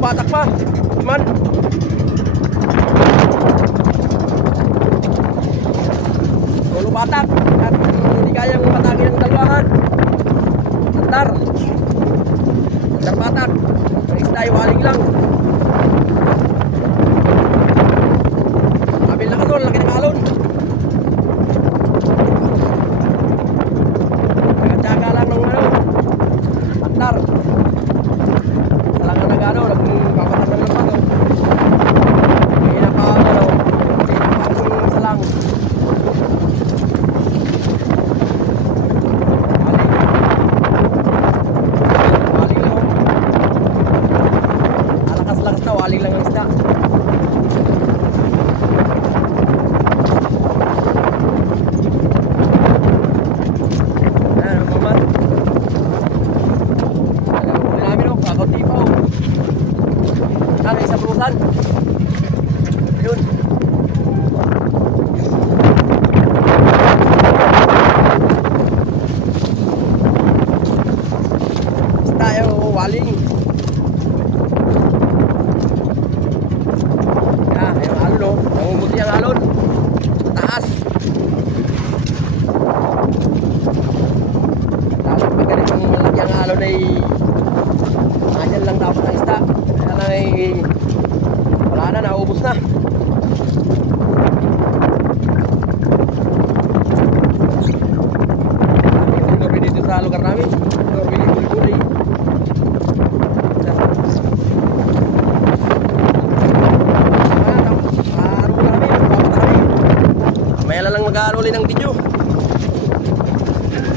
batak pa. Man. Solo batak. At hindi kayang matagin ng dalawahan. Andar. Andar batak. Ang isda ay waling lang. Sabi lang ito, laki ng alon. Tsaga lang ng ano. Andar. Salangan nag-ano, nagpapatak ng lapat. Hindi na pa ano. Hindi na pa ang salang. Waling lang. Alakas-lakas na, waling lang ang isda. Ayan, paman. Ayan, huli namin o, kakaunti pa o. Ayan, isang brusan. Ayun. Isda yung waling. Ayan, yung alon o. Namumuti ang alon. Taas. Lalo pag ganitong malaki ang alon ay nandyan lang dapat ang isda. Kaya lang ay wala na, naubos na. Kasi Norway dito sa lugar namin. Norway gulay-gulay. Ano ko namin, magpapata kami. Mamaya lang mag-aano ulit ng video.